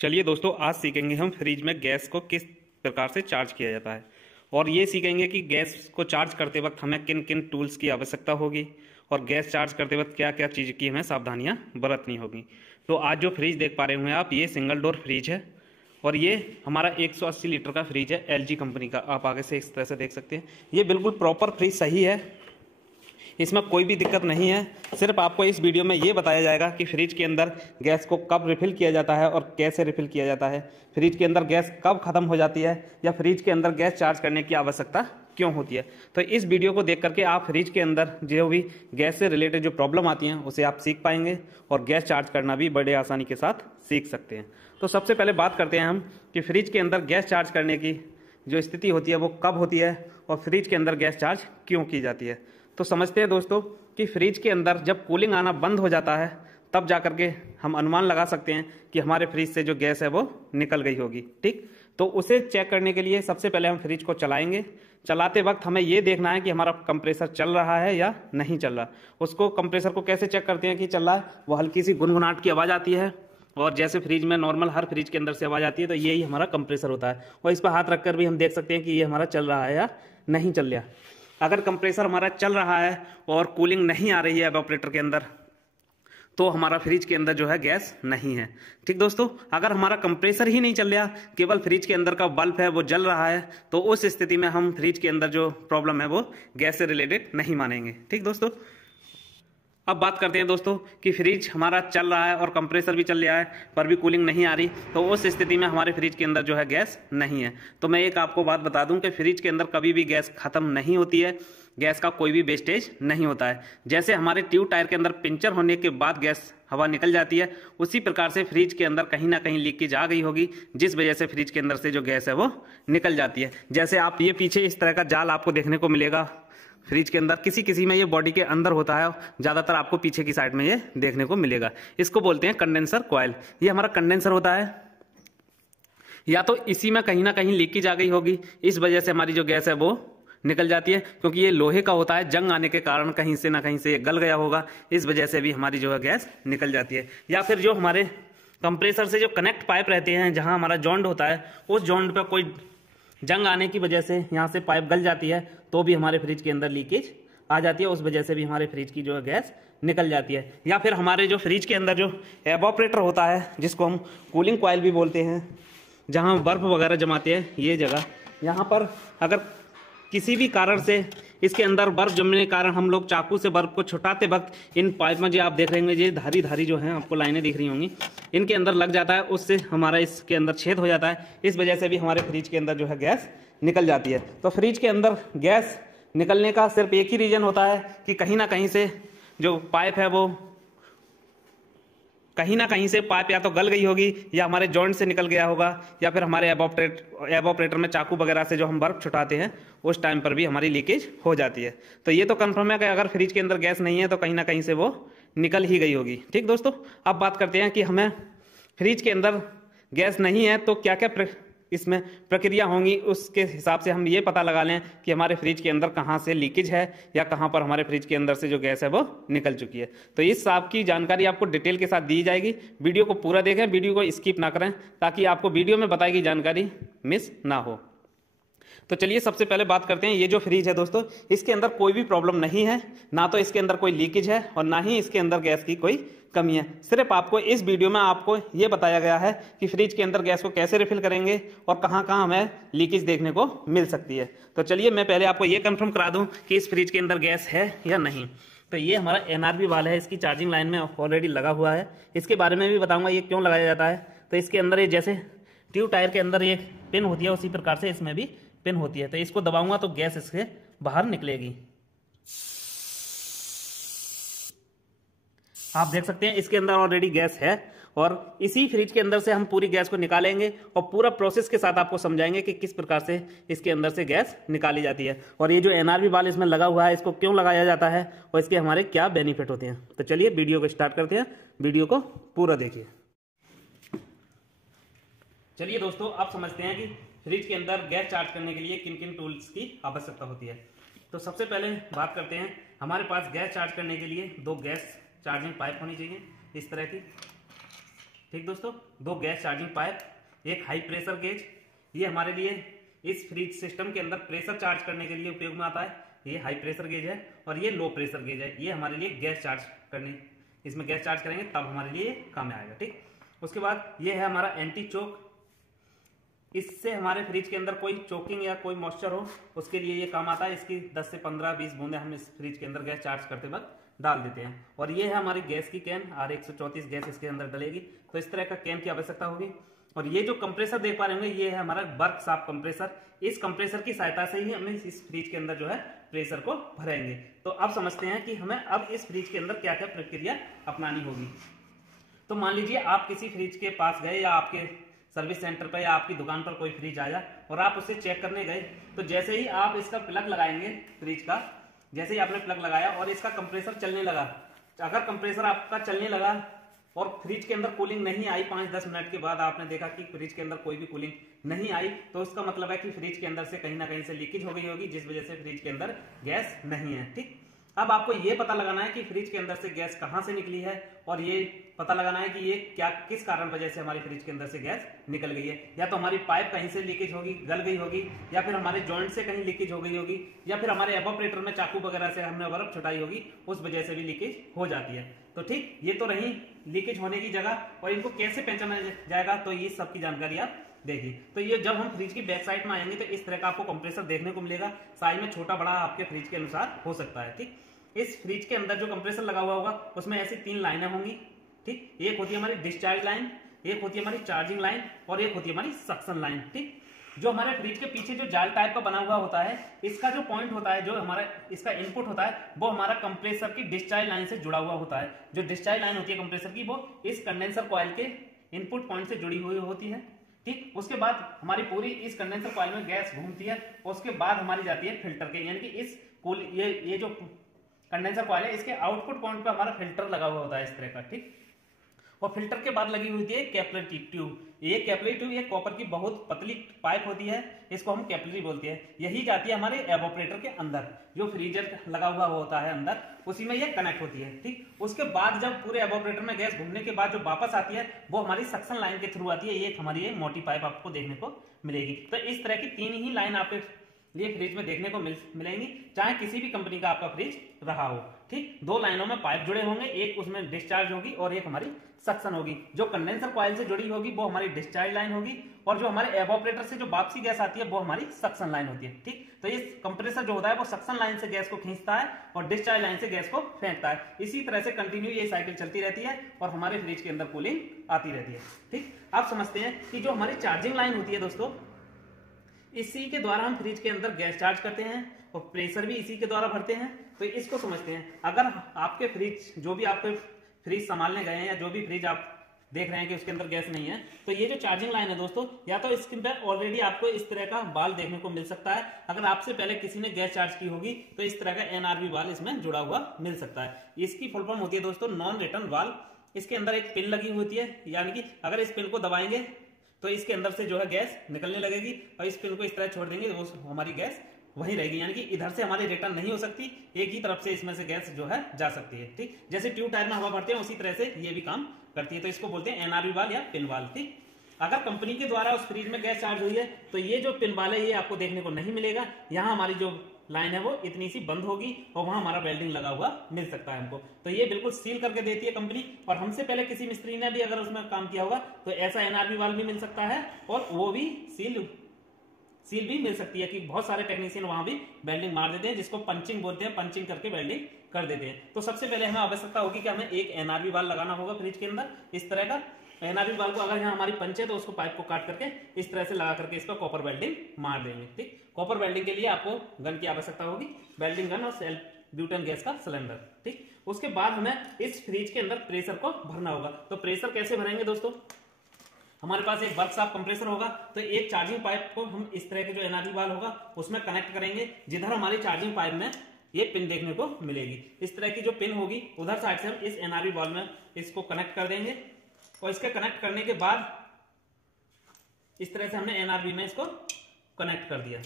चलिए दोस्तों, आज सीखेंगे हम फ्रिज में गैस को किस प्रकार से चार्ज किया जाता है और ये सीखेंगे कि गैस को चार्ज करते वक्त हमें किन किन टूल्स की आवश्यकता होगी और गैस चार्ज करते वक्त क्या क्या चीज़ की हमें सावधानियां बरतनी होगी। तो आज जो फ्रिज देख पा रहे होंगे आप, ये सिंगल डोर फ्रिज है और ये हमारा 180 लीटर का फ्रिज है एलजी कंपनी का। आप आगे से इस तरह से देख सकते हैं, ये बिल्कुल प्रॉपर फ्रिज सही है, इसमें कोई भी दिक्कत नहीं है। सिर्फ आपको इस वीडियो में ये बताया जाएगा कि फ्रिज के अंदर गैस को कब रिफ़िल किया जाता है और कैसे रिफ़िल किया जाता है, फ्रिज के अंदर गैस कब ख़त्म हो जाती है या फ्रिज के अंदर गैस चार्ज करने की आवश्यकता क्यों होती है। तो इस वीडियो को देख करके आप फ्रिज के अंदर जो भी गैस से रिलेटेड जो प्रॉब्लम आती हैं उसे आप सीख पाएंगे और गैस चार्ज करना भी बड़े आसानी के साथ सीख सकते हैं। तो सबसे पहले बात करते हैं हम कि फ्रिज के अंदर गैस चार्ज करने की जो स्थिति होती है वो कब होती है और फ्रिज के अंदर गैस चार्ज क्यों की जाती है। तो समझते हैं दोस्तों कि फ्रिज के अंदर जब कूलिंग आना बंद हो जाता है तब जा करके हम अनुमान लगा सकते हैं कि हमारे फ्रिज से जो गैस है वो निकल गई होगी। ठीक, तो उसे चेक करने के लिए सबसे पहले हम फ्रिज को चलाएंगे। चलाते वक्त हमें ये देखना है कि हमारा कंप्रेसर चल रहा है या नहीं चल रहा। उसको कंप्रेसर को कैसे चेक करते हैं कि चल रहा है, वो हल्की सी गुनगुनाहट की आवाज़ आती है और जैसे फ्रिज में नॉर्मल हर फ्रिज के अंदर से आवाज़ आती है तो यही हमारा कंप्रेसर होता है। और इस पर हाथ रखकर भी हम देख सकते हैं कि ये हमारा चल रहा है या नहीं चल रहा। अगर कंप्रेसर हमारा चल रहा है और कूलिंग नहीं आ रही है एवापोरेटर के अंदर तो हमारा फ्रिज के अंदर जो है गैस नहीं है। ठीक दोस्तों, अगर हमारा कंप्रेसर ही नहीं चल रहा, केवल फ्रिज के अंदर का बल्ब है वो जल रहा है, तो उस स्थिति में हम फ्रिज के अंदर जो प्रॉब्लम है वो गैस से रिलेटेड नहीं मानेंगे। ठीक दोस्तों, अब बात करते हैं दोस्तों कि फ्रिज हमारा चल रहा है और कंप्रेसर भी चल रहा है पर भी कूलिंग नहीं आ रही, तो उस स्थिति में हमारे फ्रिज के अंदर जो है गैस नहीं है। तो मैं एक आपको बात बता दूं कि फ्रिज के अंदर कभी भी गैस खत्म नहीं होती है, गैस का कोई भी वेस्टेज नहीं होता है। जैसे हमारे ट्यूब टायर के अंदर पंचर होने के बाद गैस हवा निकल जाती है, उसी प्रकार से फ्रिज के अंदर कहीं ना कहीं लीकेज आ गई होगी जिस वजह से फ्रिज के अंदर से जो गैस है वो निकल जाती है। जैसे आप ये पीछे इस तरह का जाल आपको देखने को मिलेगा फ्रिज के अंदर, किसी किसी में ये बॉडी के अंदर होता है, ज्यादातर आपको पीछे की साइड में ये देखने को मिलेगा। इसको बोलते हैं कंडेंसर कॉइल। ये हमारा कंडेंसर होता है, या तो इसी में कहीं ना कहीं लीकेज आ गई होगी, इस वजह से हमारी जो गैस है वो निकल जाती है। क्योंकि ये लोहे का होता है, जंग आने के कारण कहीं से ना कहीं से गल गया होगा, इस वजह से भी हमारी जो है गैस निकल जाती है। या फिर जो हमारे कंप्रेसर से जो कनेक्ट पाइप रहते हैं, जहां हमारा जॉइंट होता है, उस जॉइंट पर कोई जंग आने की वजह से यहाँ से पाइप गल जाती है तो भी हमारे फ्रिज के अंदर लीकेज आ जाती है, उस वजह से भी हमारे फ्रिज की जो है गैस निकल जाती है। या फिर हमारे जो फ्रिज के अंदर जो एवापोरेटर होता है, जिसको हम कूलिंग कॉइल भी बोलते हैं, जहाँ बर्फ वगैरह जमाते हैं, ये जगह, यहाँ पर अगर किसी भी कारण से इसके अंदर बर्फ जमने के कारण हम लोग चाकू से बर्फ को छुटाते वक्त इन पाइप में जो आप देख रहे होंगे, ये धारी धारी जो है आपको लाइनें दिख रही होंगी, इनके अंदर लग जाता है, उससे हमारा इसके अंदर छेद हो जाता है, इस वजह से भी हमारे फ्रिज के अंदर जो है गैस निकल जाती है। तो फ्रिज के अंदर गैस निकलने का सिर्फ एक ही रीजन होता है कि कहीं ना कहीं से जो पाइप है वो कहीं ना कहीं से पाइप या तो गल गई होगी या हमारे जॉइंट से निकल गया होगा, या फिर हमारे एवापोरेटर में चाकू वगैरह से जो हम बर्फ छुटाते हैं उस टाइम पर भी हमारी लीकेज हो जाती है। तो ये तो कंफर्म है कि अगर फ्रिज के अंदर गैस नहीं है तो कहीं ना कहीं से वो निकल ही गई होगी। ठीक दोस्तों, अब बात करते हैं कि हमें फ्रिज के अंदर गैस नहीं है तो क्या क्या इसमें प्रक्रिया होंगी, उसके हिसाब से हम ये पता लगा लें कि हमारे फ्रिज के अंदर कहाँ से लीकेज है या कहाँ पर हमारे फ्रिज के अंदर से जो गैस है वो निकल चुकी है। तो इस सब की जानकारी आपको डिटेल के साथ दी जाएगी। वीडियो को पूरा देखें, वीडियो को स्किप ना करें, ताकि आपको वीडियो में बताई गई जानकारी मिस ना हो। तो चलिए सबसे पहले बात करते हैं, ये जो फ्रिज है दोस्तों, इसके अंदर कोई भी प्रॉब्लम नहीं है, ना तो इसके अंदर कोई लीकेज है और ना ही इसके अंदर गैस की कोई कमी है। सिर्फ आपको इस वीडियो में आपको ये बताया गया है कि फ्रिज के अंदर गैस को कैसे रिफिल करेंगे और कहाँ कहाँ हमें लीकेज देखने को मिल सकती है। तो चलिए मैं पहले आपको ये कंफर्म करा दूं कि इस फ्रिज के अंदर गैस है या नहीं। तो ये हमारा NRB वाला है, इसकी चार्जिंग लाइन में ऑलरेडी लगा हुआ है, इसके बारे में भी बताऊंगा ये क्यों लगाया जाता है। तो इसके अंदर ये जैसे ट्यूब टायर के अंदर ये पिन होती है, उसी प्रकार से इसमें भी पिन होती है। तो इसको दबाऊंगा तो गैस इसके बाहर निकलेगी। आप देख सकते हैं इसके अंदर ऑलरेडी गैस है और इसी फ्रिज के अंदर से हम पूरी गैस को निकालेंगे और पूरा प्रोसेस के साथ आपको समझाएंगे कि किस प्रकार से इसके अंदर से गैस निकाली जाती है और ये जो NRB वाल इसमें लगा हुआ है इसको क्यों लगाया जाता है और इसके हमारे क्या बेनिफिट होते हैं। तो चलिए वीडियो को स्टार्ट करते हैं, वीडियो को पूरा देखिए। चलिए दोस्तों, आप समझते हैं कि फ्रिज के अंदर गैस चार्ज करने के लिए किन किन टूल्स की आवश्यकता होती है। तो सबसे पहले बात करते हैं, हमारे पास गैस चार्ज करने के लिए 2 गैस चार्जिंग पाइप होनी चाहिए इस तरह की। ठीक दोस्तों, 2 गैस चार्जिंग पाइप, एक हाई प्रेशर गेज, ये हमारे लिए इस फ्रिज सिस्टम के अंदर प्रेशर चार्ज करने के लिए उपयोग में आता है। ये हाई प्रेशर गेज है और ये लो प्रेशर गेज है, ये हमारे लिए गैस चार्ज करने, इसमें गैस चार्ज करेंगे तब हमारे लिए काम में आएगा। ठीक, उसके बाद ये है हमारा एंटी चोक, इससे हमारे फ्रिज के अंदर कोई चोकिंग या कोई मॉइस्चर हो उसके लिए ये काम आता है। इसकी 10 से 15-20 बूंदे हम इस फ्रिज के अंदर गैस चार्ज करते वक्त डाल देते हैं। और ये है हमारी गैस की कैन, R134 गैस इसके अंदर डलेगी, तो इस तरह का कैन की आवश्यकता होगी। और ये जो कंप्रेसर देख पा रहे होंगे, ये है हमारा वर्क शाफ्ट कंप्रेसर। इस कंप्रेसर की सहायता से ही हम इस फ्रिज के अंदर जो है प्रेशर को भरेंगे। तो अब समझते हैं कि हमें अब इस फ्रिज के अंदर क्या क्या प्रक्रिया अपनानी होगी। तो मान लीजिए आप किसी फ्रिज के पास गए या आपके सर्विस सेंटर पर या आपकी दुकान पर कोई फ्रिज आया और आप उसे चेक करने गए, तो जैसे ही आप इसका प्लग लगाएंगे फ्रिज का, जैसे ही आपने प्लग लगाया और इसका कंप्रेसर चलने लगा, अगर कंप्रेसर आपका चलने लगा और फ्रिज के अंदर कूलिंग नहीं आई, 5-10 मिनट के बाद आपने देखा कि फ्रिज के अंदर कोई भी कूलिंग नहीं आई, तो उसका मतलब है कि फ्रिज के अंदर से कहीं ना कहीं से लीकेज हो गई होगी, जिस वजह से फ्रिज के अंदर गैस नहीं है। ठीक, अब आपको ये पता लगाना है कि फ्रिज के अंदर से गैस कहां से निकली है और ये पता लगाना है कि ये क्या किस कारण वजह से हमारी फ्रिज के अंदर से गैस निकल गई है। या तो हमारी पाइप कहीं से लीकेज होगी, गल गई होगी, या फिर हमारे जॉइंट से कहीं लीकेज हो गई होगी, या फिर हमारे एवापोरेटर में चाकू वगैरह से हमने बर्फ छुटाई होगी, उस वजह से भी लीकेज हो जाती है। तो ठीक, ये तो रही लीकेज होने की जगह, और इनको कैसे पहचाना जाएगा तो ये सब की जानकारी आप देखिए। तो ये जब हम फ्रिज की बैक साइड में आएंगे तो इस तरह का आपको कंप्रेसर देखने को मिलेगा, साइज में छोटा बड़ा आपके फ्रिज के अनुसार हो सकता है। ठीक, इस फ्रिज के अंदर जो कंप्रेसर लगा हुआ होगा उसमें ऐसी 3 लाइनें होंगी। ठीक, एक होती है हमारी डिस्चार्ज लाइन, एक होती है हमारी चार्जिंग लाइन और एक होती है हमारी सक्शन लाइन। ठीक, जो हमारे फ्रिज के पीछे जो जाल टाइप का बना हुआ होता है, इसका जो पॉइंट होता है, जो हमारा इसका इनपुट होता है, वो हमारा कंप्रेसर की डिस्चार्ज लाइन से जुड़ा हुआ होता है। जो डिस्चार्ज लाइन होती है कंप्रेसर की, वो इस कंडेंसर कॉइल के इनपुट पॉइंट से जुड़ी हुई होती है। ठीक, उसके बाद हमारी पूरी इस कंडेंसर कॉइल में गैस घूमती है, उसके बाद हमारी जाती है फिल्टर के, यानी कि इस ये जो कंडेंसर कॉइल है, इसके आउटपुट पॉइंट पे हमारा फिल्टर लगा हुआ होता है इस तरह का। ठीक, और फिल्टर के बाद लगी हुई होती है कैपिलरी ट्यूब। ये कैपिलरी ट्यूब ये कॉपर की बहुत पतली पाइप होती है, इसको हम कैपिलरी बोलते हैं। यही जाती है हमारे एवापोरेटर के अंदर, जो फ्रीजर लगा हुआ होता है अंदर, उसी में ये कनेक्ट होती है। ठीक, उसके बाद जब पूरे एवापोरेटर में गैस घूमने के बाद जो वापस आती है, वो हमारी सक्शन लाइन के थ्रू आती है। ये हमारी ये मोटी पाइप आपको देखने को मिलेगी। तो इस तरह की 3 ही लाइन आपके ये फ्रिज में देखने को मिलेंगी, चाहे किसी भी कंपनी का आपका फ्रिज रहा हो। ठीक, 2 लाइनों में पाइप जुड़े होंगे, एक उसमें डिस्चार्ज होगी और एक हमारी सक्शन होगी। जो कंडेंसर कॉइल से जुड़ी होगी वो हमारी डिस्चार्ज लाइन होगी, और जो हमारे एवापोरेटर से जो वापसी गैस आती है वो हमारी सक्शन लाइन होती है। ठीक, तो ये कंप्रेसर जो होता है वो सक्शन लाइन से गैस को खींचता है और डिस्चार्ज लाइन से गैस को फेंकता है। इसी तरह से कंटिन्यू ये साइकिल चलती रहती है और हमारे फ्रिज के अंदर कूलिंग आती रहती है। ठीक, आप समझते हैं कि जो हमारी चार्जिंग लाइन होती है दोस्तों, इसी के द्वारा हम फ्रिज के अंदर गैस चार्ज करते हैं और प्रेशर भी इसी के द्वारा भरते हैं। तो इसको समझते हैं। अगर आपके फ्रिज, जो भी आपके फ्रिज संभालने गए हैं या जो भी फ्रिज आप देख रहे हैं कि उसके अंदर गैस नहीं है, तो ये जो चार्जिंग लाइन है दोस्तों, या तो इसके अंदर ऑलरेडी आपको इस तरह का बाल देखने को मिल सकता है। अगर आपसे पहले किसी ने गैस चार्ज की होगी तो इस तरह का NRV बाल इसमें जुड़ा हुआ मिल सकता है। इसकी फुल फॉर्म होती है दोस्तों नॉन रिटर्न वाल। इसके अंदर एक पिन लगी होती है, यानी कि अगर इस पिन को दबाएंगे तो इसके अंदर से जो है गैस निकलने लगेगी, और इस पिन को इस तरह छोड़ देंगे तो हमारी गैस वहीं रहेगी, यानी कि इधर से हमारी रिटर्न नहीं हो सकती, एक ही तरफ से इसमें से गैस जो है जा सकती है। ठीक, जैसे ट्यूब टायर में हवा भरते हैं उसी तरह से ये भी काम करती है। तो इसको बोलते हैं NRV वाल या पिन वाल। ठीक, अगर कंपनी के द्वारा उस फ्रिज में गैस चार्ज हुई है तो ये जो पिन वाल है ये आपको देखने को नहीं मिलेगा। यहाँ हमारी जो लाइन है वो इतनी सी बंद होगी और वहां हमारा वेल्डिंग लगा हुआ मिल सकता है हमको। तो ये बिल्कुल सील करके देती है कंपनी, और हमसे पहले किसी मिस्त्री ने भी अगर उसमें काम किया होगा तो ऐसा NRV वाल भी मिल सकता है, और वो भी सील भी मिल सकती है कि बहुत सारे टेक्नीशियन वहां भी वेल्डिंग मार देते हैं, जिसको पंचिंग बोलते हैं, पंचिंग करके वेल्डिंग कर देते हैं। तो सबसे पहले हमें आवश्यकता होगी कि हमें एक NRV वाल लगाना होगा फ्रिज के अंदर। इस तरह का NRV वाल को अगर यहाँ हमारी पंच है तो उसको पाइप को काट करके इस तरह से लगा करके इसका कॉपर वेल्डिंग मार देंगे। ठीक, कॉपर वेल्डिंग के लिए आपको गन की आवश्यकता होगी, वेल्डिंग गन और सेल्फ ब्यूटेन गैस का सिलेंडर। ठीक, उसके बाद हमें इस फ्रिज के अंदर प्रेशर को भरना होगा। तो प्रेशर कैसे भरेंगे दोस्तों, हमारे पास एक वर्क शाफ्ट कंप्रेसर होगा, तो एक चार्जिंग पाइप को हम इस तरह के जो NRV वाल होगा उसमें कनेक्ट करेंगे, जिधर हमारी चार्जिंग पाइप में ये पिन देखने को मिलेगी। इस तरह की जो पिन होगी उधर साइड से हम इस NRV वाल में इसको कनेक्ट कर देंगे, और इसके कनेक्ट करने के बाद इस तरह से हमने NRV में इसको कनेक्ट कर दिया।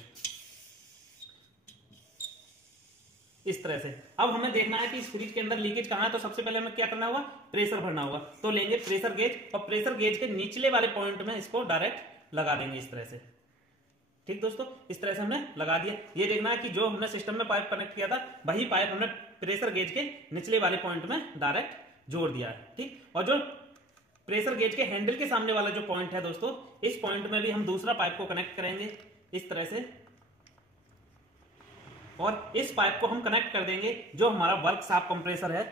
इस तरह से। अब हमें देखना है कि इस फ्रिज के अंदर लीकेज कहाँ है, तो सबसे पहले हमें क्या करना होगा, प्रेशर भरना होगा। तो लेंगे प्रेशर गेज और प्रेशर गेज के निचले वाले पॉइंट में इसको डायरेक्ट लगा देंगे इस तरह से। ठीक दोस्तों, इस तरह से हमने लगा दिया। ये देखना है कि जो हमने सिस्टम में पाइप कनेक्ट किया था वही पाइप हमने प्रेशर गेज के निचले वाले पॉइंट में डायरेक्ट जोड़ दिया है। ठीक, और जो प्रेशर गेज के हैंडल के सामने वाला जो पॉइंट है दोस्तों, इस पॉइंट में भी हम दूसरा पाइप को कनेक्ट करेंगे इस तरह से, और इस पाइप को हम कनेक्ट कर देंगे जो हमारा वर्क शाफ्ट कंप्रेसर है।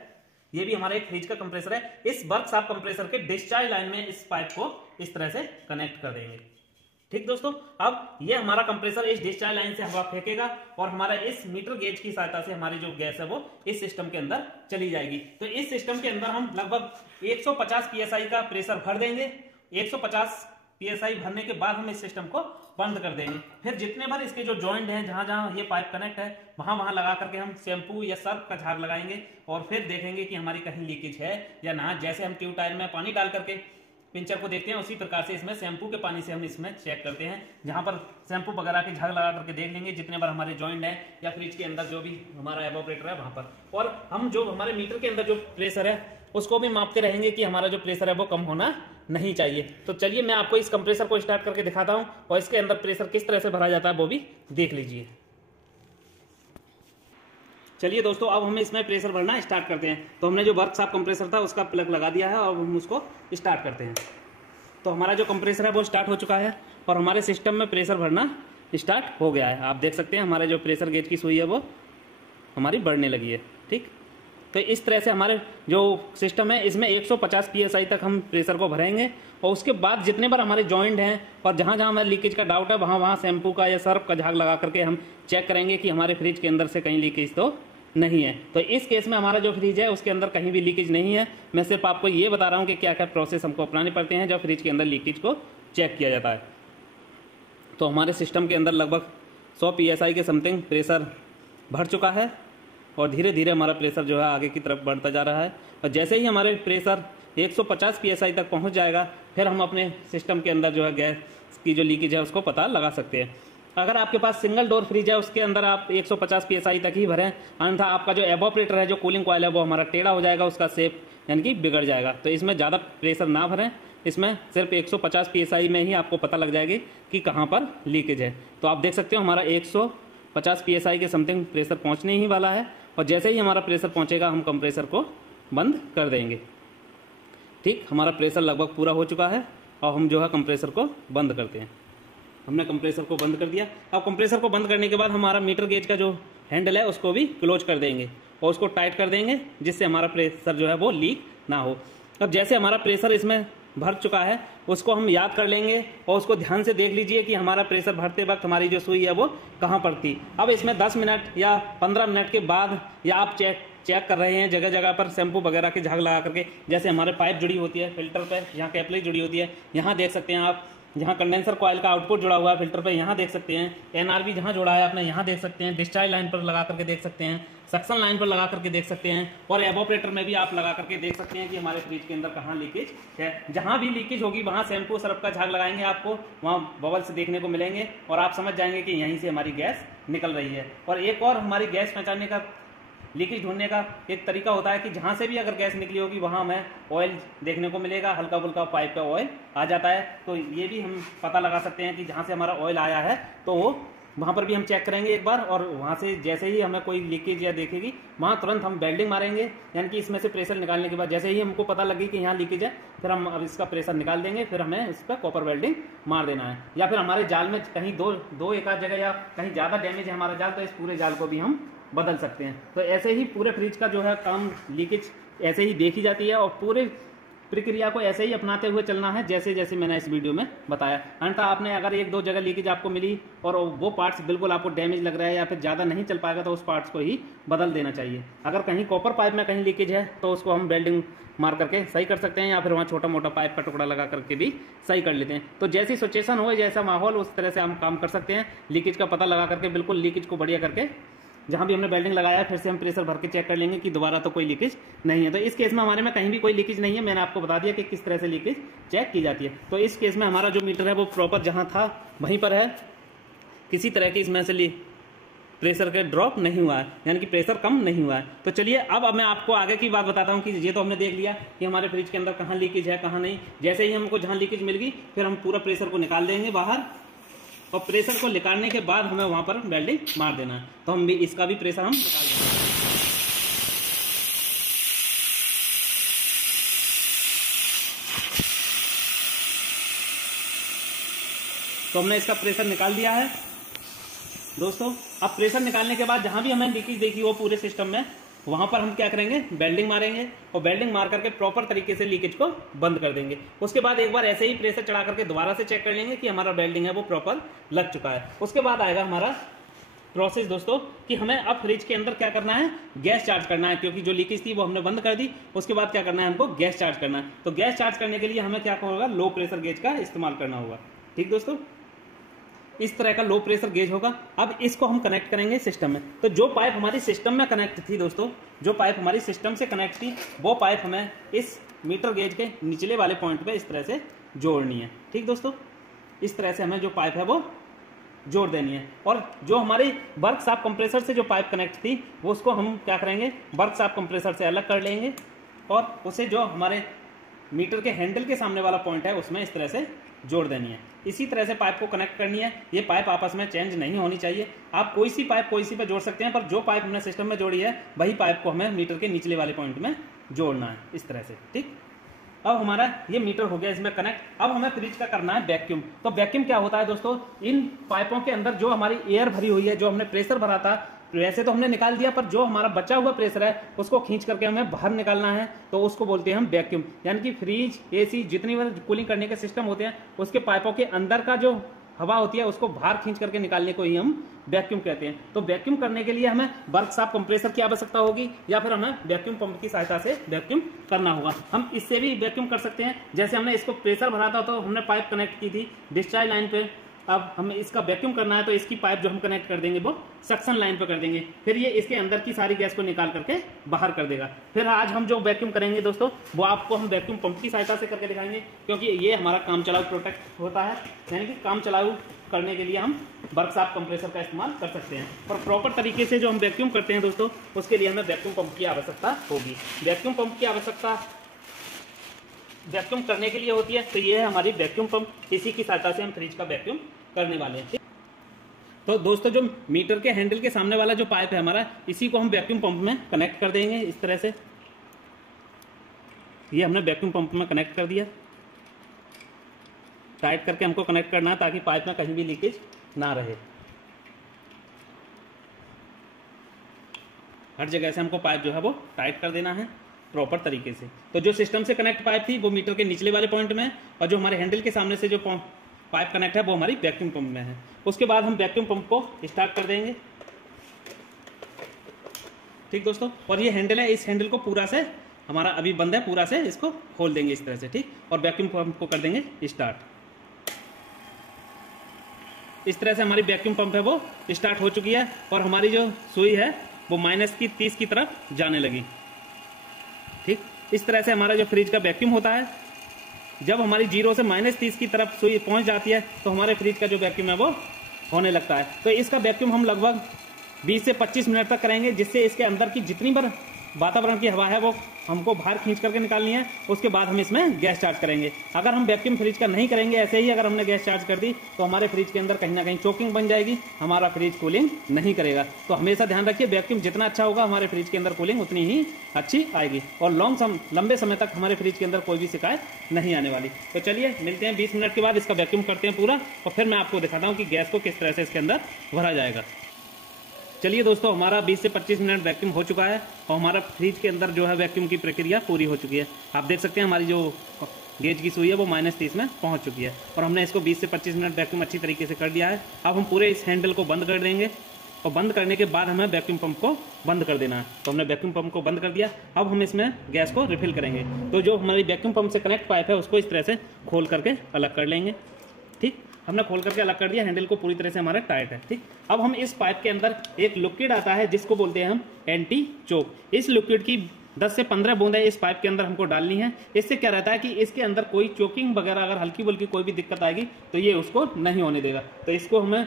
ये भी हमारा एक फ्रिज का कंप्रेसर है। इस वर्क शाफ्ट कंप्रेसर के डिस्चार्ज लाइन में इस पाइप को इस तरह से कनेक्ट कर देंगे। ठीक दोस्तों, अब ये हमारा कंप्रेसर इस डिस्चार्ज लाइन से हवा फेंकेगा और हमारा इस मीटर गेज की सहायता से हमारी जो गैस है वो इस सिस्टम के अंदर चली जाएगी। तो इस सिस्टम के अंदर हम लगभग 150 psi का प्रेशर भर देंगे। 150 psi भरने के बाद हम इस सिस्टम को बंद कर देंगे। फिर जितने बार इसके जो जॉइंट हैं, जहां जहां ये पाइप कनेक्ट है, वहां वहां लगा करके हम शैम्पू या सर्फ का झाग लगाएंगे और फिर देखेंगे कि हमारी कहीं लीकेज है या ना। जैसे हम ट्यूब टायर में पानी डाल करके पिंचर को देखते हैं, उसी प्रकार से इसमें शैम्पू के पानी से हम इसमें चेक करते हैं। जहां पर शैम्पू वगैरह के झाग लगा करके देख लेंगे जितने बार हमारे जॉइंट है या फ्रिज के अंदर जो भी हमारा एवापोरेटर है वहां पर। और हम जो हमारे मीटर के अंदर जो प्रेशर है उसको भी मापते रहेंगे कि हमारा जो प्रेशर है वो कम होना नहीं चाहिए। तो चलिए मैं आपको इस कंप्रेसर को स्टार्ट करके दिखाता हूं और इसके अंदर प्रेशर किस तरह से भरा जाता है वो भी देख लीजिए। चलिए दोस्तों, अब हमें इसमें प्रेशर भरना स्टार्ट करते हैं। तो हमने जो वर्क शाफ्ट कंप्रेसर था उसका प्लग लगा दिया है और हम उसको स्टार्ट करते हैं। तो हमारा जो कंप्रेसर है वो स्टार्ट हो चुका है और हमारे सिस्टम में प्रेशर भरना स्टार्ट हो गया है। आप देख सकते हैं हमारे जो प्रेशर गेज की सुई है वो हमारी बढ़ने लगी है। ठीक, तो इस तरह से हमारे जो सिस्टम है इसमें 150 psi तक हम प्रेशर को भरेंगे और उसके बाद जितने बार हमारे जॉइंट हैं और जहां जहां हमारे लीकेज का डाउट है वहां वहां शैम्पू का या सर्फ का झाग लगा करके हम चेक करेंगे कि हमारे फ्रिज के अंदर से कहीं लीकेज तो नहीं है। तो इस केस में हमारा जो फ्रिज है उसके अंदर कहीं भी लीकेज नहीं है। मैं सिर्फ आपको ये बता रहा हूँ कि क्या क्या प्रोसेस हमको अपनाने पड़ते हैं जब फ्रिज के अंदर लीकेज को चेक किया जाता है। तो हमारे सिस्टम के अंदर लगभग 100 psi के समथिंग प्रेशर भर चुका है और धीरे धीरे हमारा प्रेशर जो है आगे की तरफ बढ़ता जा रहा है। और जैसे ही हमारे प्रेशर 150 psi तक पहुंच जाएगा फिर हम अपने सिस्टम के अंदर जो है गैस की जो लीकेज है उसको पता लगा सकते हैं। अगर आपके पास सिंगल डोर फ्रिज है उसके अंदर आप 150 psi तक ही भरें, अन्यथा आपका जो एवापोरेटर है जो कूलिंग कॉइल है वो हमारा टेढ़ा हो जाएगा, उसका शेप यानी कि बिगड़ जाएगा। तो इसमें ज़्यादा प्रेशर ना भरें, इसमें सिर्फ 150 psi में ही आपको पता लग जाएगी कि कहाँ पर लीकेज है। तो आप देख सकते हो हमारा 150 psi के समथिंग प्रेशर पहुँचने ही वाला है और जैसे ही हमारा प्रेशर पहुँचेगा हम कंप्रेसर को बंद कर देंगे। ठीक, हमारा प्रेशर लगभग पूरा हो चुका है और हम जो है कंप्रेसर को बंद करते हैं। हमने कंप्रेसर को बंद कर दिया। अब कंप्रेसर को बंद करने के बाद हमारा मीटर गेज का जो हैंडल है उसको भी क्लोज कर देंगे और उसको टाइट कर देंगे जिससे हमारा प्रेशर जो है वो लीक ना हो। अब जैसे हमारा प्रेशर इसमें भर चुका है उसको हम याद कर लेंगे और उसको ध्यान से देख लीजिए कि हमारा प्रेशर भरते वक्त हमारी जो सुई है वो कहाँ पर थी। अब इसमें 10 मिनट या 15 मिनट के बाद या आप चेक कर रहे हैं जगह जगह पर शैम्पू वगैरह के झाग लगा करके, जैसे हमारे पाइप जुड़ी होती है फिल्टर पे, यहाँ कैपली जुड़ी होती है, यहाँ देख सकते हैं आप, जहाँ कंडेंसर कॉइल का आउटपुट जुड़ा हुआ है फिल्टर पे यहाँ देख सकते हैं, एनआरबी जहाँ जुड़ा है आपने यहाँ देख सकते हैं, डिस्चार्ज लाइन पर लगा करके देख सकते हैं, सक्शन लाइन पर लगा करके देख सकते हैं और एवापोरेटर में भी आप लगा करके देख सकते हैं कि हमारे फ्रिज के अंदर कहाँ लीकेज है। जहाँ भी लीकेज होगी वहाँ शैम्पू सर्फ का झाग लगाएंगे, आपको वहाँ बबल्स देखने को मिलेंगे और आप समझ जाएंगे कि यहीं से हमारी गैस निकल रही है। और एक और हमारी गैस पहचानने का, लीकेज ढूंढने का एक तरीका होता है कि जहां से भी अगर गैस निकली होगी वहां हमें ऑयल देखने को मिलेगा, हल्का फुल्का पाइप का ऑयल आ जाता है। तो ये भी हम पता लगा सकते हैं कि जहां से हमारा ऑयल आया है तो वहां पर भी हम चेक करेंगे एक बार, और वहां से जैसे ही हमें कोई लीकेज या देखेगी वहां तुरंत हम वेल्डिंग मारेंगे, यानी कि इसमें से प्रेशर निकालने के बाद जैसे ही हमको पता लगी कि यहाँ लीकेज है फिर हम अब इसका प्रेशर निकाल देंगे, फिर हमें इस पर कॉपर वेल्डिंग मार देना है। या फिर हमारे जाल में कहीं दो एक आध जगह या कहीं ज़्यादा डैमेज है हमारा जाल तो इस पूरे जाल को भी हम बदल सकते हैं। तो ऐसे ही पूरे फ्रिज का जो है काम, लीकेज ऐसे ही देखी जाती है और पूरे प्रक्रिया को ऐसे ही अपनाते हुए चलना है जैसे जैसे मैंने इस वीडियो में बताया। अन्यथा आपने अगर एक दो जगह लीकेज आपको मिली और वो पार्ट्स बिल्कुल आपको डैमेज लग रहा है या फिर ज़्यादा नहीं चल पाएगा तो उस पार्ट्स को ही बदल देना चाहिए। अगर कहीं कॉपर पाइप में कहीं लीकेज है तो उसको हम वेल्डिंग मार करके सही कर सकते हैं या फिर वहाँ छोटा मोटा पाइप का टुकड़ा लगा करके भी सही कर लेते हैं। तो जैसी सिचुएशन हो, जैसा माहौल, उस तरह से हम काम कर सकते हैं। लीकेज का पता लगा करके बिल्कुल लीकेज को बढ़िया करके जहां भी हमने वेल्डिंग लगाया है फिर से हम प्रेशर भर के चेक कर लेंगे कि दोबारा तो कोई लीकेज नहीं है। तो इस केस में हमारे में कहीं भी कोई लीकेज नहीं है। मैंने आपको बता दिया कि किस तरह से लीकेज चेक की जाती है। तो इस केस में हमारा जो मीटर है वो प्रॉपर जहां था वहीं पर है, किसी तरह की इसमें से प्रेशर का ड्रॉप नहीं हुआ है, यानी कि प्रेशर कम नहीं हुआ है। तो चलिए अब मैं आपको आगे की बात बताता हूँ कि ये तो हमने देख लिया कि हमारे फ्रिज के अंदर कहाँ लीकेज है कहाँ नहीं। जैसे ही हमको जहाँ लीकेज मिल गई फिर हम पूरा प्रेशर को निकाल देंगे बाहर, और प्रेशर को निकालने के बाद हमें वहाँ पर वेल्डिंग मार देना है। तो हम भी इसका भी प्रेशर हम निकाल देंगे। तो हमने इसका प्रेशर निकाल दिया है दोस्तों। अब प्रेशर निकालने के बाद जहां भी हमें लीकेज देखी वो पूरे सिस्टम में, वहां पर हम क्या करेंगे, वेल्डिंग मारेंगे, और वेल्डिंग मार करके प्रॉपर तरीके से लीकेज को बंद कर देंगे। उसके बाद एक बार ऐसे ही प्रेशर चढ़ा करके दोबारा से चेक कर लेंगे कि हमारा वेल्डिंग है वो प्रॉपर लग चुका है। उसके बाद आएगा हमारा प्रोसेस दोस्तों कि हमें अब फ्रिज के अंदर क्या करना है, गैस चार्ज करना है, क्योंकि जो लीकेज थी वो हमने बंद कर दी। उसके बाद क्या करना है, हमको गैस चार्ज करना है। तो गैस चार्ज करने के लिए हमें क्या होगा, लो प्रेशर गेज का इस्तेमाल करना होगा। ठीक दोस्तों, इस तरह का लो प्रेशर गेज होगा। अब इसको हम कनेक्ट करेंगे सिस्टम में। तो जो पाइप हमारी सिस्टम में कनेक्ट थी दोस्तों, जो पाइप हमारी सिस्टम से कनेक्ट थी, वो पाइप हमें इस मीटर गेज के निचले वाले पॉइंट पे इस तरह से जोड़नी है। ठीक दोस्तों, इस तरह से हमें जो पाइप है वो जोड़ देनी है। और जो हमारी वर्कशॉप कंप्रेसर से जो पाइप कनेक्ट थी वो उसको हम क्या करेंगे, वर्कशॉप कंप्रेसर से अलग कर लेंगे, और उसे जो हमारे मीटर के हैंडल के सामने वाला पॉइंट है उसमें इस तरह से जोड़ देनी है। इसी तरह से पाइप को कनेक्ट करनी है। ये पाइप आपस में चेंज नहीं होनी चाहिए। आप कोई सी पाइप कोई सी पे जोड़ सकते हैं, पर जो पाइप हमने सिस्टम में जोड़ी है वही पाइप को हमें मीटर के निचले वाले पॉइंट में जोड़ना है, इस तरह से। ठीक, अब हमारा ये मीटर हो गया इसमें कनेक्ट। अब हमें फ्रिज का करना है वैक्यूम। तो वैक्यूम क्या होता है दोस्तों, इन पाइपों के अंदर जो हमारी एयर भरी हुई है, जो हमने प्रेशर भरा था, वैसे तो हमने निकाल दिया, पर जो हमारा बचा हुआ प्रेशर है उसको खींच करके हमें बाहर निकालना है। तो उसको बोलते हैं हम वैक्यूम। यानी कि फ्रिज, एसी, जितनी बार कूलिंग करने के सिस्टम होते हैं उसके पाइपों के अंदर का जो हवा होती है उसको बाहर खींच करके निकालने को ही हम वैक्यूम कहते हैं। तो वैक्यूम करने के लिए हमें वर्कशॉप कंप्रेसर की आवश्यकता होगी, या फिर हमें वैक्यूम पंप की सहायता से वैक्यूम करना होगा। हम इससे भी वैक्यूम कर सकते हैं। जैसे हमने इसको प्रेशर भरा था तो हमने पाइप कनेक्ट की थी डिस्चार्ज लाइन पे। अब हमें इसका वैक्यूम करना है तो इसकी पाइप जो हम कनेक्ट कर देंगे वो सक्शन लाइन पे कर देंगे। फिर ये इसके अंदर की सारी गैस को निकाल करके बाहर कर देगा। फिर आज हम जो वैक्यूम करेंगे दोस्तों वो आपको हम वैक्यूम पंप की सहायता से करके दिखाएंगे, क्योंकि ये हमारा काम चलाऊ प्रोडक्ट होता है। यानी कि काम चलाऊ करने के लिए हम वर्कशॉप कंप्रेसर का इस्तेमाल कर सकते हैं। और प्रॉपर तरीके से जो हम वैक्यूम करते हैं दोस्तों उसके लिए हमें वैक्यूम पंप की आवश्यकता होगी। वैक्यूम पंप की आवश्यकता वैक्यूम करने के लिए होती है। तो ये है हमारी वैक्यूम पंप। इसी की सहायता से हम फ्रिज का वैक्यूम करने वाले हैं। तो दोस्तों जो मीटर के हैंडल के सामने वाला जो पाइप है हमारा, इसी को हम वैक्यूम पंप में कनेक्ट कर देंगे इस तरह से। ये हमने वैक्यूम पंप में कनेक्ट कर दिया। टाइट करके हमको कनेक्ट करना है ताकि पाइप में कहीं भी लीकेज ना रहे। हर जगह से हमको पाइप जो है वो टाइट कर देना है प्रॉपर तरीके से। तो जो सिस्टम से कनेक्ट पाइप थी वो मीटर के निचले वाले पॉइंट में, और जो हमारे हैंडल के सामने से जो पाइप कनेक्ट है वो हमारी वैक्यूम पंप में है। उसके बाद हम वैक्यूम पंप को स्टार्ट कर देंगे। ठीक दोस्तों, और ये हैंडल है, इस हैंडल को पूरा से हमारा अभी बंद है, पूरा से इसको खोल देंगे इस तरह से। ठीक, और वैक्यूम पंप को कर देंगे स्टार्ट। इस तरह से हमारी वैक्यूम पंप है वो स्टार्ट हो चुकी है, और हमारी जो सुई है वो -30 की तरफ जाने लगी। ठीक, इस तरह से हमारा जो फ्रिज का वैक्यूम होता है, जब हमारी 0 से -30 की तरफ सुई पहुंच जाती है तो हमारे फ्रिज का जो वैक्यूम है वो होने लगता है। तो इसका वैक्यूम हम लगभग 20 से 25 मिनट तक करेंगे, जिससे इसके अंदर की जितनी बार वातावरण की हवा है वो हमको बाहर खींच करके निकालनी है। उसके बाद हम इसमें गैस चार्ज करेंगे। अगर हम वैक्यूम फ्रिज का नहीं करेंगे, ऐसे ही अगर हमने गैस चार्ज कर दी तो हमारे फ्रिज के अंदर कहीं ना कहीं चोकिंग बन जाएगी, हमारा फ्रिज कूलिंग नहीं करेगा। तो हमेशा ध्यान रखिए, वैक्यूम जितना अच्छा होगा हमारे फ्रिज के अंदर कूलिंग उतनी ही अच्छी आएगी, और लंबे समय तक हमारे फ्रिज के अंदर कोई भी शिकायत नहीं आने वाली। तो चलिए मिलते हैं 20 मिनट के बाद, इसका वैक्यूम करते हैं पूरा, और फिर मैं आपको दिखाता हूँ कि गैस को किस तरह से इसके अंदर भरा जाएगा। चलिए दोस्तों, हमारा 20 से 25 मिनट वैक्यूम हो चुका है, और हमारा फ्रिज के अंदर जो है वैक्यूम की प्रक्रिया पूरी हो चुकी है। आप देख सकते हैं हमारी जो गेज की सुई है वो -30 में पहुंच चुकी है, और हमने इसको 20 से 25 मिनट वैक्यूम अच्छी तरीके से कर दिया है। अब हम पूरे इस हैंडल को बंद कर देंगे, और बंद करने के बाद हमें वैक्यूम पंप को बंद कर देना है। तो हमने वैक्यूम पंप को बंद कर दिया। अब हम इसमें गैस को रिफिल करेंगे। तो जो हमारी वैक्यूम पंप से कनेक्ट पाइप है उसको इस तरह से खोल करके अलग कर लेंगे। ठीक, हमने खोल करके अलग कर दिया। हैंडल को पूरी तरह से हमारा टाइट है। ठीक, अब हम इस पाइप के अंदर एक लिक्विड आता है जिसको बोलते हैं हम एंटी चोक। इस लिक्विड की 10 से 15 बूंदें इस पाइप के अंदर हमको डालनी है। इससे क्या रहता है कि इसके अंदर कोई चोकिंग वगैरह अगर हल्की बुल्की कोई भी दिक्कत आएगी तो ये उसको नहीं होने देगा। तो इसको हमें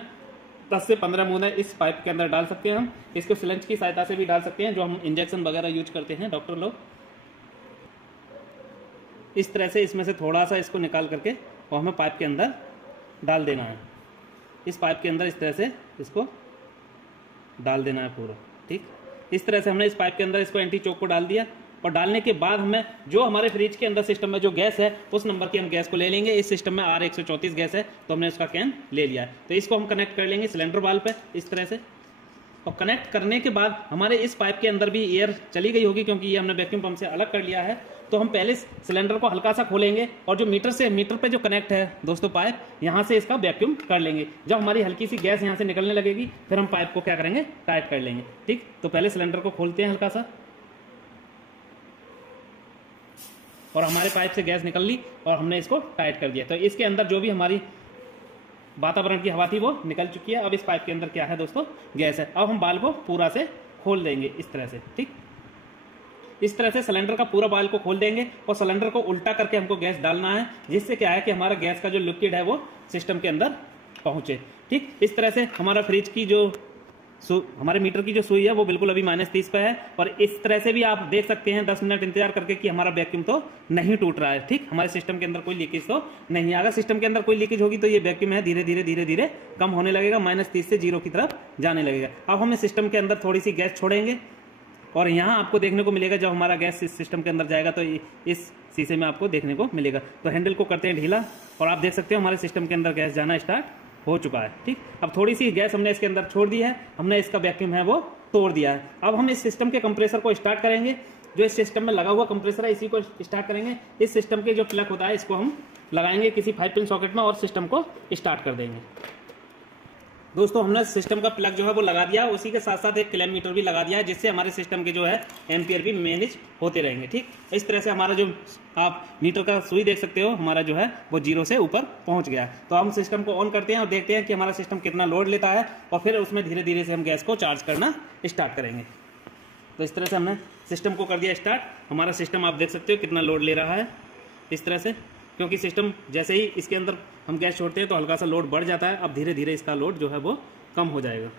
10 से 15 बूंदें इस पाइप के अंदर डाल सकते हैं हम। इसको सिलेंज की सहायता से भी डाल सकते हैं, जो हम इंजेक्शन वगैरह यूज करते हैं डॉक्टर लोग। इस तरह से इसमें से थोड़ा सा इसको निकाल करके और हमें पाइप के अंदर डाल देना है। इस पाइप के अंदर इस तरह से इसको डाल देना है पूरा। ठीक, इस तरह से हमने इस पाइप के अंदर इसको एंटी चोक को डाल दिया और डालने के बाद हमें जो हमारे फ्रिज के अंदर सिस्टम में जो गैस है उस नंबर की हम गैस को ले लेंगे। इस सिस्टम में R134 गैस है तो हमने उसका कैन ले लिया है। तो इसको हम कनेक्ट कर लेंगे सिलेंडर वाल्व पे इस तरह से, और कनेक्ट करने के बाद हमारे इस पाइप के अंदर भी एयर चली गई होगी क्योंकि ये हमने वैक्यूम पंप से अलग कर लिया है। तो हम पहले सिलेंडर को हल्का सा खोलेंगे और जो मीटर पे जो कनेक्ट है दोस्तों पाइप, यहाँ से इसका वैक्यूम कर लेंगे। जब हमारी हल्की सी गैस यहाँ से निकलने लगेगी फिर हम पाइप को क्या करेंगे, टाइट कर लेंगे। ठीक, तो पहले सिलेंडर को खोलते हैं हल्का सा, और हमारे पाइप से गैस निकल ली और हमने इसको टाइट कर दिया। तो इसके अंदर जो भी हमारी वातावरण की हवा थी वो निकल चुकी है। अब इस पाइप के अंदर क्या है दोस्तों, गैस है। अब हम बाल को पूरा से खोल देंगे इस तरह से। ठीक, इस तरह से सिलेंडर का पूरा बाल को खोल देंगे और सिलेंडर को उल्टा करके हमको गैस डालना है, जिससे क्या है कि हमारा गैस का जो लिक्विड है वो सिस्टम के अंदर पहुंचे। ठीक, इस तरह से हमारा फ्रिज की जो हमारे मीटर की जो सुई है वो बिल्कुल अभी -30 पे है। और इस तरह से भी आप देख सकते हैं 10 मिनट इंतजार करके कि हमारा वैक्यूम तो नहीं टूट रहा है। ठीक, हमारे सिस्टम के अंदर कोई लीकेज तो नहीं। अगर सिस्टम के अंदर कोई लीकेज होगी तो ये वैक्यूम है धीरे धीरे कम होने लगेगा, -30 से 0 की तरफ जाने लगेगा। अब हम इस सिस्टम के अंदर थोड़ी सी गैस छोड़ेंगे और यहाँ आपको देखने को मिलेगा जब हमारा गैस इस सिस्टम के अंदर जाएगा तो इस शीशे में आपको देखने को मिलेगा। तो हैंडल को करते हैं ढीला और आप देख सकते हो हमारे सिस्टम के अंदर गैस जाना स्टार्ट हो चुका है। ठीक, अब थोड़ी सी गैस हमने इसके अंदर छोड़ दी है, हमने इसका वैक्यूम है वो तोड़ दिया है। अब हम इस सिस्टम के कंप्रेसर को स्टार्ट करेंगे। जो इस सिस्टम में लगा हुआ कंप्रेसर है इसी को स्टार्ट करेंगे। इस सिस्टम के जो प्लग होता है इसको हम लगाएंगे किसी 5 पिन सॉकेट में और सिस्टम को स्टार्ट कर देंगे। दोस्तों हमने सिस्टम का प्लग जो है वो लगा दिया, उसी के साथ साथ एक क्लैम मीटर भी लगा दिया है, जिससे हमारे सिस्टम के जो है एम्पियर भी मैनेज होते रहेंगे। ठीक, इस तरह से हमारा जो आप मीटर का सुई देख सकते हो हमारा जो है वो 0 से ऊपर पहुंच गया। तो हम सिस्टम को ऑन करते हैं और देखते हैं कि हमारा सिस्टम कितना लोड लेता है और फिर उसमें धीरे धीरे से हम गैस को चार्ज करना स्टार्ट करेंगे। तो इस तरह से हमने सिस्टम को कर दिया स्टार्ट। हमारा सिस्टम आप देख सकते हो कितना लोड ले रहा है इस तरह से, क्योंकि सिस्टम जैसे ही इसके अंदर हम गैस छोड़ते हैं तो हल्का सा लोड बढ़ जाता है। अब धीरे धीरे इसका लोड जो है वो कम हो जाएगा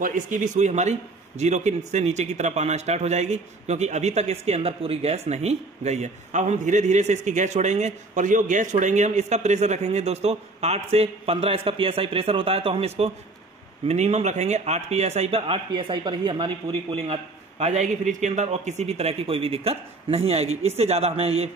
और इसकी भी सुई हमारी 0 से नीचे की तरफ आना स्टार्ट हो जाएगी, क्योंकि अभी तक इसके अंदर पूरी गैस नहीं गई है। अब हम धीरे धीरे से इसकी गैस छोड़ेंगे और जो गैस छोड़ेंगे हम इसका प्रेशर रखेंगे दोस्तों 8 से 15 इसका PSI प्रेशर होता है। तो हम इसको मिनिमम रखेंगे 8 PSI पर। 8 PSI पर ही हमारी पूरी कूलिंग आ जाएगी फ्रिज के अंदर और किसी भी तरह की कोई भी दिक्कत नहीं आएगी। इससे ज़्यादा हमें ये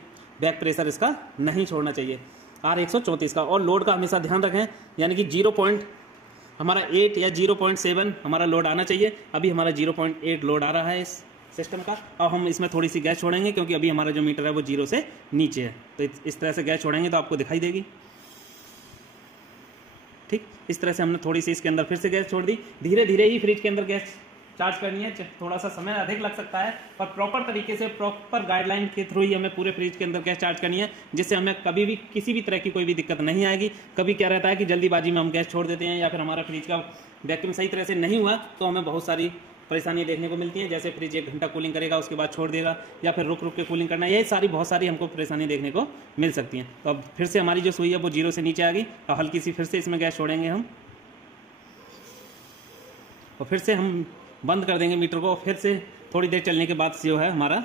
बैक प्रेशर इसका नहीं छोड़ना चाहिए R134 का। और लोड का हमेशा ध्यान रखें, यानी कि 0.8 या 0.7 हमारा लोड आना चाहिए। अभी हमारा 0.8 लोड आ रहा है इस सिस्टम का। अब हम इसमें थोड़ी सी गैस छोड़ेंगे क्योंकि अभी हमारा जो मीटर है वो 0 से नीचे है। तो इस तरह से गैस छोड़ेंगे तो आपको दिखाई देगी। ठीक, इस तरह से हमने थोड़ी सी इसके अंदर फिर से गैस छोड़ दी। धीरे धीरे ही फ्रिज के अंदर गैस चार्ज करनी है, थोड़ा सा समय अधिक लग सकता है, पर प्रॉपर तरीके से प्रॉपर गाइडलाइन के थ्रू ही हमें पूरे फ्रिज के अंदर गैस चार्ज करनी है, जिससे हमें कभी भी किसी भी तरह की कोई भी दिक्कत नहीं आएगी। कभी क्या रहता है कि जल्दीबाजी में हम गैस छोड़ देते हैं या फिर हमारा फ्रिज का वैक्यूम सही तरह से नहीं हुआ तो हमें बहुत सारी परेशानियां देखने को मिलती हैं। जैसे फ्रिज 1 घंटा कूलिंग करेगा उसके बाद छोड़ देगा या फिर रुक रुक के कूलिंग करना, ये सारी बहुत सारी हमको परेशानी देखने को मिल सकती हैं। तो अब फिर से हमारी जो सुई है वो 0 से नीचे आ गई और हल्की सी फिर से इसमें गैस छोड़ेंगे हम और फिर से हम बंद कर देंगे मीटर को। फिर से थोड़ी देर चलने के बाद जो है हमारा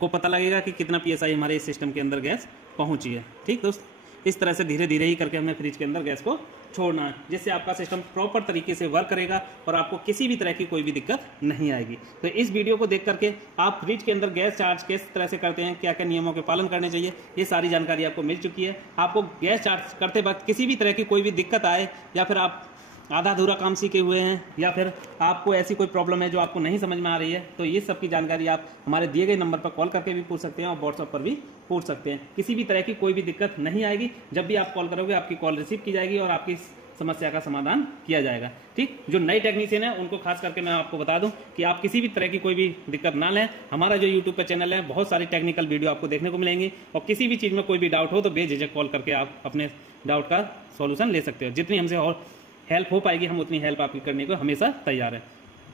को पता लगेगा कि कितना PSI हमारे इस सिस्टम के अंदर गैस पहुंची है। ठीक दोस्त, इस तरह से धीरे धीरे ही करके हमें फ्रिज के अंदर गैस को छोड़ना है, जिससे आपका सिस्टम प्रॉपर तरीके से वर्क करेगा और आपको किसी भी तरह की कोई भी दिक्कत नहीं आएगी। तो इस वीडियो को देख करके आप फ्रिज के अंदर गैस चार्ज किस तरह से करते हैं, क्या क्या नियमों के पालन करने चाहिए, ये सारी जानकारी आपको मिल चुकी है। आपको गैस चार्ज करते वक्त किसी भी तरह की कोई भी दिक्कत आए या फिर आप आधा अधूरा काम सीखे हुए हैं या फिर आपको ऐसी कोई प्रॉब्लम है जो आपको नहीं समझ में आ रही है, तो ये सब की जानकारी आप हमारे दिए गए नंबर पर कॉल करके भी पूछ सकते हैं और व्हाट्सएप पर भी पूछ सकते हैं। किसी भी तरह की कोई भी दिक्कत नहीं आएगी। जब भी आप कॉल करोगे आपकी कॉल रिसीव की जाएगी और आपकी समस्या का समाधान किया जाएगा। ठीक, जो नए टेक्नीशियन है उनको खास करके मैं आपको बता दूं कि आप किसी भी तरह की कोई भी दिक्कत ना लें। हमारा जो यूट्यूब पर चैनल है बहुत सारी टेक्निकल वीडियो आपको देखने को मिलेंगी और किसी भी चीज़ में कोई भी डाउट हो तो बेझिझक कॉल करके आप अपने डाउट का सॉल्यूशन ले सकते हो। जितनी हमसे और हेल्प हो पाएगी हम उतनी हेल्प आपकी करने को हमेशा तैयार है।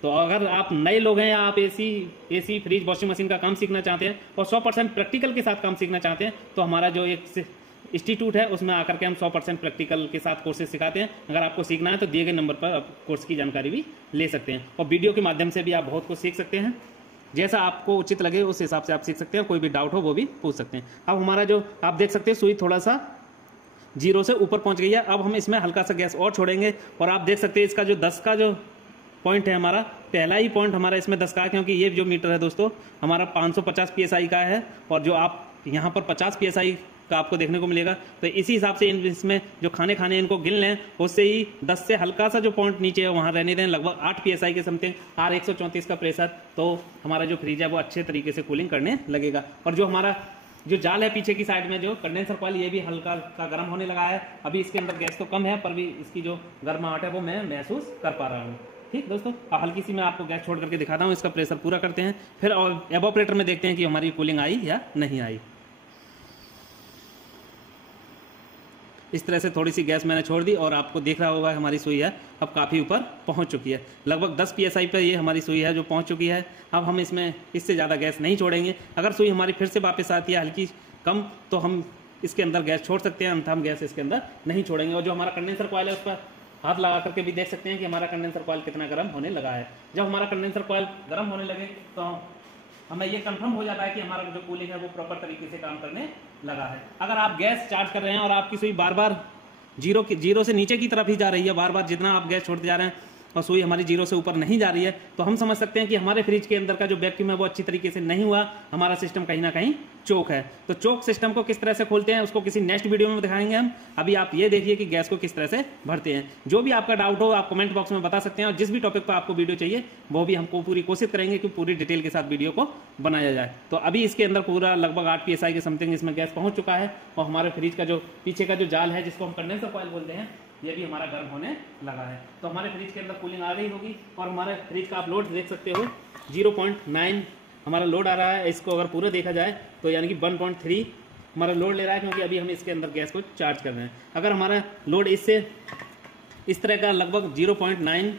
तो अगर आप नए लोग हैं या आप एसी फ्रिज वॉशिंग मशीन का काम सीखना चाहते हैं और 100% प्रैक्टिकल के साथ काम सीखना चाहते हैं तो हमारा जो इंस्टीट्यूट है, उसमें आकर के हम 100% प्रैक्टिकल के साथ कोर्सेज सिखाते हैं। अगर आपको सीखना है तो दिए गए नंबर पर आप कोर्स की जानकारी भी ले सकते हैं, और वीडियो के माध्यम से भी आप बहुत कुछ सीख सकते हैं। जैसा आपको उचित लगे उस हिसाब से आप सीख सकते हैं, कोई भी डाउट हो वो भी पूछ सकते हैं। अब हमारा जो आप देख सकते हैं सुई थोड़ा सा 0 से ऊपर पहुंच गई है। अब हम इसमें हल्का सा गैस और छोड़ेंगे, और आप देख सकते हैं इसका जो 10 का जो पॉइंट है, हमारा पहला ही पॉइंट हमारा इसमें 10 का है, क्योंकि ये जो मीटर है दोस्तों हमारा 550 PSI का है, और जो आप यहाँ पर 50 PSI का आपको देखने को मिलेगा। तो इसी हिसाब से इसमें जो खाने इनको गिन लें, उससे ही 10 से हल्का सा जो पॉइंट नीचे है वहाँ रहने दें, लगभग 8 PSI के समथिंग, R134 का प्रेशर, तो हमारा जो फ्रिज है वो अच्छे तरीके से कूलिंग करने लगेगा। और जो हमारा जो जाल है पीछे की साइड में जो कंडेंसर कॉइल, ये भी हल्का का गर्म होने लगा है। अभी इसके अंदर गैस तो कम है, पर भी इसकी जो गर्माहट है वो मैं महसूस कर पा रहा हूँ। ठीक दोस्तों, हल्की सी मैं आपको गैस छोड़ करके दिखाता हूँ, इसका प्रेशर पूरा करते हैं, फिर एवोपरेटर में देखते हैं कि हमारी कूलिंग आई या नहीं आई। इस तरह से थोड़ी सी गैस मैंने छोड़ दी, और आपको देख रहा होगा हमारी सुई है अब काफ़ी ऊपर पहुंच चुकी है, लगभग 10 PSI पर ये हमारी सुई है जो पहुंच चुकी है। अब हम इसमें इससे ज़्यादा गैस नहीं छोड़ेंगे। अगर सुई हमारी फिर से वापस आती है हल्की कम, तो हम इसके अंदर गैस छोड़ सकते हैं, अन्यथा हम गैस इसके अंदर नहीं छोड़ेंगे। और जो हमारा कंडेंसर कॉइल है उस पर हाथ लगा करके भी देख सकते हैं कि हमारा कंडेंसर कॉइल कितना गर्म होने लगा है। जब हमारा कंडेंसर कॉइल गर्म होने लगे तो हमें ये कंफर्म हो जाता है कि हमारा जो कूलिंग है वो प्रॉपर तरीके से काम करने लगा है। अगर आप गैस चार्ज कर रहे हैं और आपकी सुई बार बार जीरो से नीचे की तरफ ही जा रही है, बार बार जितना आप गैस छोड़ते जा रहे हैं और सुई हमारी 0 से ऊपर नहीं जा रही है, तो हम समझ सकते हैं कि हमारे फ्रिज के अंदर का जो वैक्यूम है वो अच्छी तरीके से नहीं हुआ, हमारा सिस्टम कहीं ना कहीं चोक है। तो चोक सिस्टम को किस तरह से खोलते हैं उसको किसी नेक्स्ट वीडियो में दिखाएंगे हम। अभी आप ये देखिए कि गैस को किस तरह से भरते हैं। जो भी आपका डाउट हो आप कमेंट बॉक्स में बता सकते हैं, और जिस भी टॉपिक पर आपको वीडियो चाहिए वो भी हमको पूरी कोशिश करेंगे कि पूरी डिटेल के साथ वीडियो को बनाया जाए। तो अभी इसके अंदर पूरा लगभग 8 PSI के समथिंग इसमें गैस पहुंच चुका है, और हमारे फ्रिज का जो पीछे का जो जाल है जिसको हम कंडेंसर कॉइल बोलते हैं, ये भी हमारा गर्म होने लगा है। तो हमारे फ्रिज के अंदर कूलिंग आ रही होगी, और हमारे फ्रिज का आप लोड देख सकते हो 0.9 हमारा लोड आ रहा है। इसको अगर पूरा देखा जाए तो यानी कि 1.3 हमारा लोड ले रहा है, क्योंकि अभी हम इसके अंदर गैस को चार्ज कर रहे हैं। अगर हमारा लोड इससे इस तरह का लगभग 0.9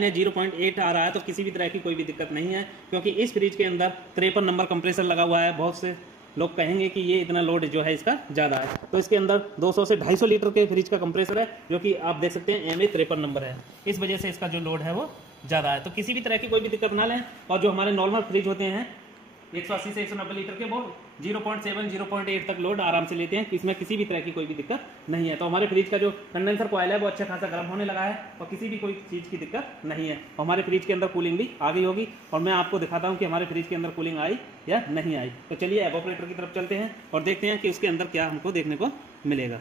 है, 0.8 आ रहा है, तो किसी भी तरह की कोई भी दिक्कत नहीं है, क्योंकि इस फ्रिज के अंदर 53 नंबर कंप्रेसर लगा हुआ है। बहुत से लोग कहेंगे कि ये इतना लोड जो है इसका ज़्यादा है, तो इसके अंदर 200 से 250 लीटर के फ्रिज का कंप्रेसर है, जो कि आप देख सकते हैं MA 53 नंबर है। इस वजह से इसका जो लोड है वो ज़्यादा है। तो किसी भी तरह की कोई भी दिक्कत ना लें। और जो हमारे नॉर्मल फ्रिज होते हैं 180 से 190 लीटर के, वो 0.7 0.8 तक लोड आराम से लेते हैं, इसमें किसी भी तरह की कोई भी दिक्कत नहीं है। तो हमारे फ्रिज का जो कंडेंसर कॉइल है वो अच्छा खासा गर्म होने लगा है, और किसी भी कोई चीज़ की दिक्कत नहीं है। और हमारे फ्रिज के अंदर कूलिंग भी आ गई होगी, और मैं आपको दिखाता हूँ कि हमारे फ्रिज के अंदर कूलिंग आई या नहीं आई। तो चलिए एवोपरेटर की तरफ चलते हैं और देखते हैं कि उसके अंदर क्या हमको देखने को मिलेगा।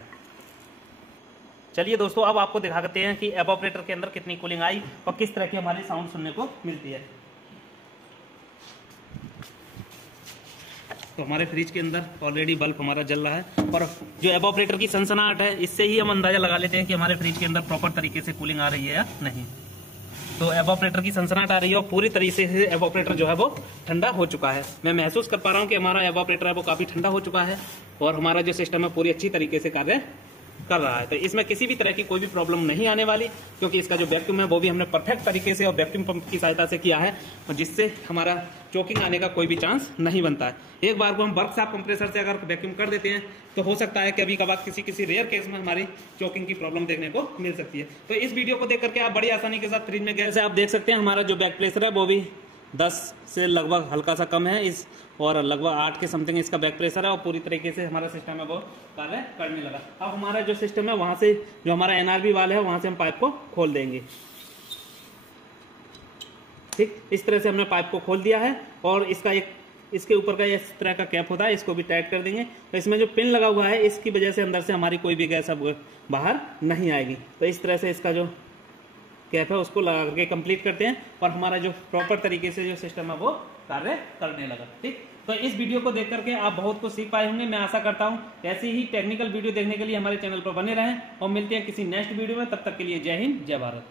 चलिए दोस्तों, अब आपको दिखाते हैं कि एवोपरेटर के अंदर कितनी कूलिंग आई और किस तरह की हमारी साउंड सुनने को मिलती है। तो हमारे फ्रिज के अंदर ऑलरेडी बल्ब हमारा जल रहा है, और जो एवोपरेटर की सनसनाहट है इससे ही हम अंदाजा लगा लेते हैं कि हमारे फ्रिज के अंदर प्रॉपर तरीके से कूलिंग आ रही है या नहीं। तो एवोपरेटर की सनसनाहट आ रही है, और पूरी तरीके से एवोपरेटर जो है वो ठंडा हो चुका है। मैं महसूस कर पा रहा हूँ कि हमारा एवोपरेटर है वो काफ़ी ठंडा हो चुका है, और हमारा जो सिस्टम है पूरी अच्छी तरीके से कार्य कर रहा है। तो इसमें किसी भी तरह की कोई भी प्रॉब्लम नहीं आने वाली, क्योंकि इसका जो वैक्यूम है वो भी हमने परफेक्ट तरीके से और वैक्यूम पंप की सहायता से किया है, और जिससे हमारा चोकिंग आने का कोई भी चांस नहीं बनता है। एक बार को हम वर्कशॉप कंप्रेसर से अगर वैक्यूम कर देते हैं तो हो सकता है कि अभी कभार किसी रेयर केस में हमारी चोकिंग की प्रॉब्लम देखने को मिल सकती है। तो इस वीडियो को देख करके आप बड़ी आसानी के साथ फ्रिज में गैस आप देख सकते हैं हमारा जो बैक प्रेशर है वो भी 10 से लगभग हल्का सा कम है इस, और लगभग 8 के समथिंग इसका बैक प्रेशर है, और पूरी तरीके से हमारा सिस्टम है वो कार्य करने लगा। अब हमारा जो सिस्टम है वहां से जो हमारा NRB वाल है वहां से हम पाइप को खोल देंगे। ठीक, इस तरह से हमने पाइप को खोल दिया है, और इसका एक इसके ऊपर का इस तरह का कैप होता है, इसको भी टाइट कर देंगे। तो इसमें जो पिन लगा हुआ है इसकी वजह से अंदर से हमारी कोई भी गैस अब बाहर नहीं आएगी। तो इस तरह से इसका जो कैप है उसको लगा करके कंप्लीट करते हैं, और हमारा जो प्रॉपर तरीके से जो सिस्टम है वो कार्य करने लगा। ठीक, तो इस वीडियो को देख करके आप बहुत कुछ सीख पाए होंगे, मैं आशा करता हूं। ऐसी ही टेक्निकल वीडियो देखने के लिए हमारे चैनल पर बने रहें, और मिलते हैं किसी नेक्स्ट वीडियो में। तब तक के लिए जय हिंद, जय भारत।